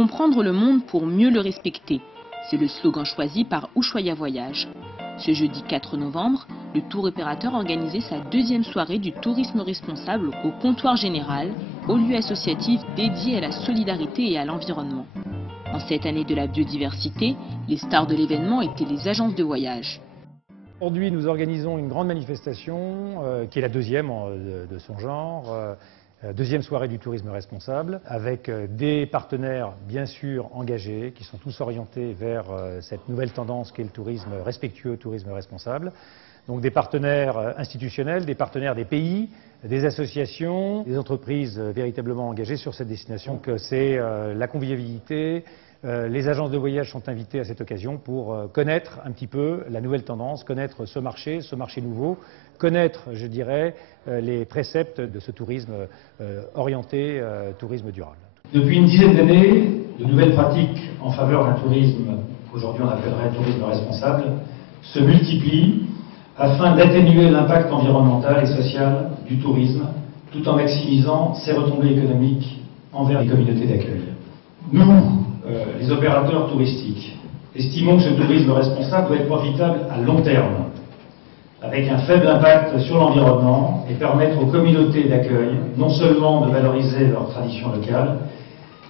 Comprendre le monde pour mieux le respecter. C'est le slogan choisi par Ushuaïa Voyage. Ce jeudi 4 novembre, le tour opérateur organisait sa deuxième soirée du tourisme responsable au comptoir général, au lieu associatif dédié à la solidarité et à l'environnement. En cette année de la biodiversité, les stars de l'événement étaient les agences de voyage. Aujourd'hui, nous organisons une grande manifestation qui est la deuxième de son genre, deuxième soirée du tourisme responsable, avec des partenaires bien sûr engagés, qui sont tous orientés vers cette nouvelle tendance qu'est le tourisme respectueux, tourisme responsable. Donc des partenaires institutionnels, des partenaires des pays, des associations, des entreprises véritablement engagées sur cette destination, que c'est la convivialité. Les agences de voyage sont invitées à cette occasion pour connaître un petit peu la nouvelle tendance, connaître ce marché nouveau, connaître, je dirais, les préceptes de ce tourisme orienté, tourisme durable. Depuis une dizaine d'années, de nouvelles pratiques en faveur d'un tourisme qu'aujourd'hui on appellerait tourisme responsable se multiplient afin d'atténuer l'impact environnemental et social du tourisme tout en maximisant ses retombées économiques envers les communautés d'accueil. Nous, les opérateurs touristiques, estimons que ce tourisme responsable doit être profitable à long terme, avec un faible impact sur l'environnement et permettre aux communautés d'accueil non seulement de valoriser leurs traditions locales,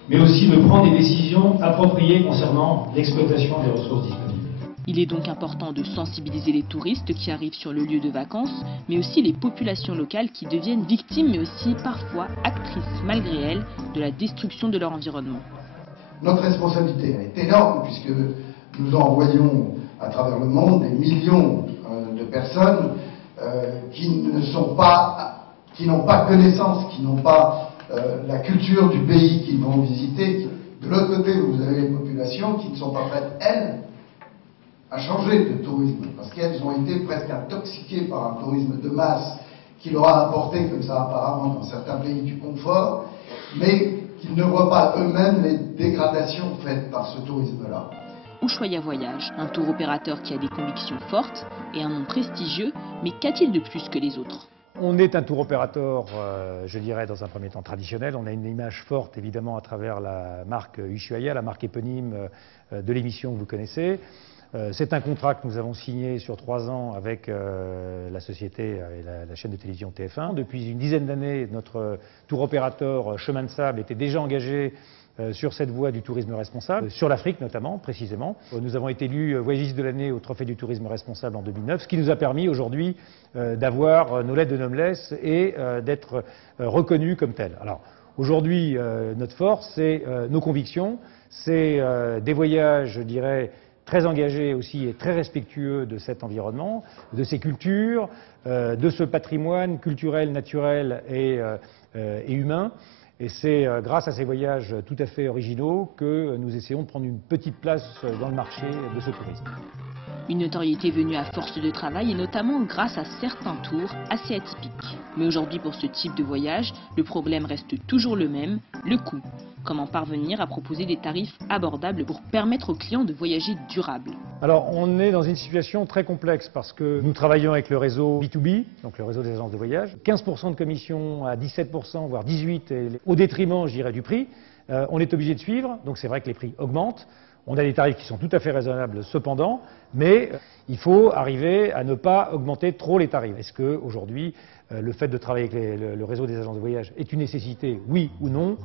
mais aussi de prendre des décisions appropriées concernant l'exploitation des ressources disponibles. Il est donc important de sensibiliser les touristes qui arrivent sur le lieu de vacances, mais aussi les populations locales qui deviennent victimes, mais aussi parfois actrices, malgré elles, de la destruction de leur environnement. Notre responsabilité est énorme puisque nous envoyons à travers le monde des millions de personnes qui n'ont pas connaissance, qui n'ont pas la culture du pays qu'ils vont visiter. De l'autre côté, vous avez les populations qui ne sont pas prêtes, elles, à changer de tourisme, parce qu'elles ont été presque intoxiquées par un tourisme de masse qui leur a apporté, comme ça apparemment dans certains pays, du confort, mais qu'ils ne voient pas eux-mêmes les dégradations faites par ce tourisme-là. Ushuaïa Voyage, un tour opérateur qui a des convictions fortes et un nom prestigieux, mais qu'a-t-il de plus que les autres? On est un tour opérateur, je dirais, dans un premier temps traditionnel. On a une image forte, évidemment, à travers la marque Ushuaïa, la marque éponyme de l'émission que vous connaissez. C'est un contrat que nous avons signé sur 3 ans avec la société et la chaîne de télévision TF1. Depuis une dizaine d'années, notre tour opérateur Chemin de Sable était déjà engagé sur cette voie du tourisme responsable, sur l'Afrique notamment, précisément. Nous avons été élus voyagistes de l'année au Trophée du tourisme responsable en 2009, ce qui nous a permis aujourd'hui d'avoir nos lettres de noblesse et d'être reconnus comme tels. Alors aujourd'hui, notre force, c'est nos convictions, c'est des voyages, je dirais, très engagés aussi et très respectueux de cet environnement, de ces cultures, de ce patrimoine culturel, naturel et humain. Et c'est grâce à ces voyages tout à fait originaux que nous essayons de prendre une petite place dans le marché de ce tourisme. Une notoriété venue à force de travail et notamment grâce à certains tours assez atypiques. Mais aujourd'hui, pour ce type de voyage, le problème reste toujours le même, le coût. Comment parvenir à proposer des tarifs abordables pour permettre aux clients de voyager durable? Alors, on est dans une situation très complexe parce que nous travaillons avec le réseau B2B, donc le réseau des agences de voyage. 15% de commission à 17%, voire 18%, au détriment, je dirais, du prix. On est obligé de suivre, donc c'est vrai que les prix augmentent. On a des tarifs qui sont tout à fait raisonnables cependant, mais il faut arriver à ne pas augmenter trop les tarifs. Est-ce qu'aujourd'hui, le fait de travailler avec le réseau des agences de voyage est une nécessité, oui ou non?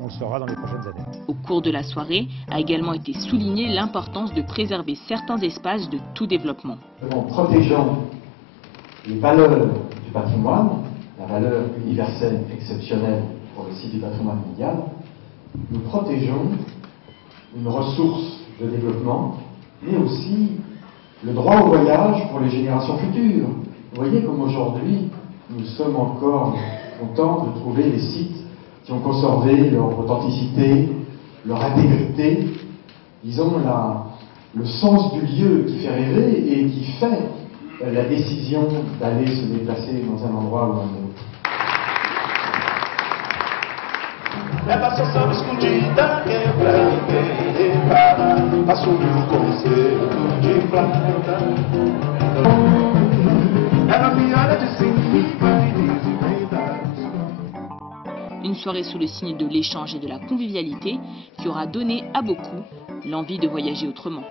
On le saura dans les prochaines années. Au cours de la soirée, a également été soulignée l'importance de préserver certains espaces de tout développement. En protégeant les valeurs du patrimoine, la valeur universelle exceptionnelle pour le site du patrimoine mondial, nous protégeons une ressource de développement, mais aussi le droit au voyage pour les générations futures. Vous voyez comme aujourd'hui, nous sommes encore contents de trouver des sites qui ont conservé leur authenticité, leur intégrité, disons le sens du lieu qui fait rêver et qui fait la décision d'aller se déplacer dans un endroit ou un autre. Leva sessão escondida, quebra e para, assume o conceito de planeta. Ela me olha de cima e diz verdade. Une soirée sous le signe de l'échange et de la convivialité qui aura donné à beaucoup l'envie de voyager autrement.